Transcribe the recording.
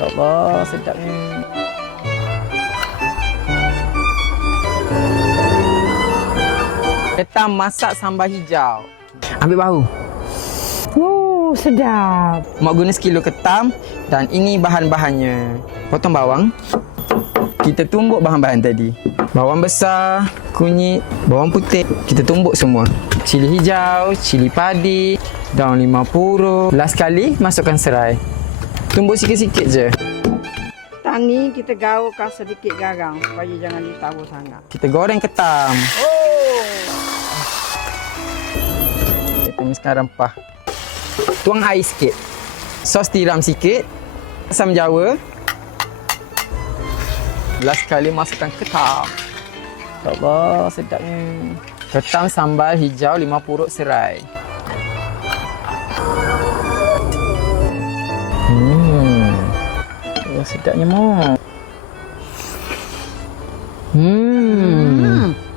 Allah, sedapnya. Ketam masak sambal hijau. Ambil bahu. Sedap. Mak guna sekilo ketam dan ini bahan-bahannya. Potong bawang. Kita tumbuk bahan-bahan tadi. Bawang besar, kunyit, bawang putih. Kita tumbuk semua. Cili hijau, cili padi, daun limau purut. Last kali masukkan serai. Tumbuk sikit-sikit je. Tang ni kita gaulkan sedikit garam supaya jangan ditabuh sangat. Kita goreng ketam. Kita tumiskan rempah. Tuang air sikit. Sos tiram sikit. Asam jawa. Last kali masukkan ketam. Allah, sedapnya. Ketam sambal hijau limau purut serai. Oh, sedapnya, Mak.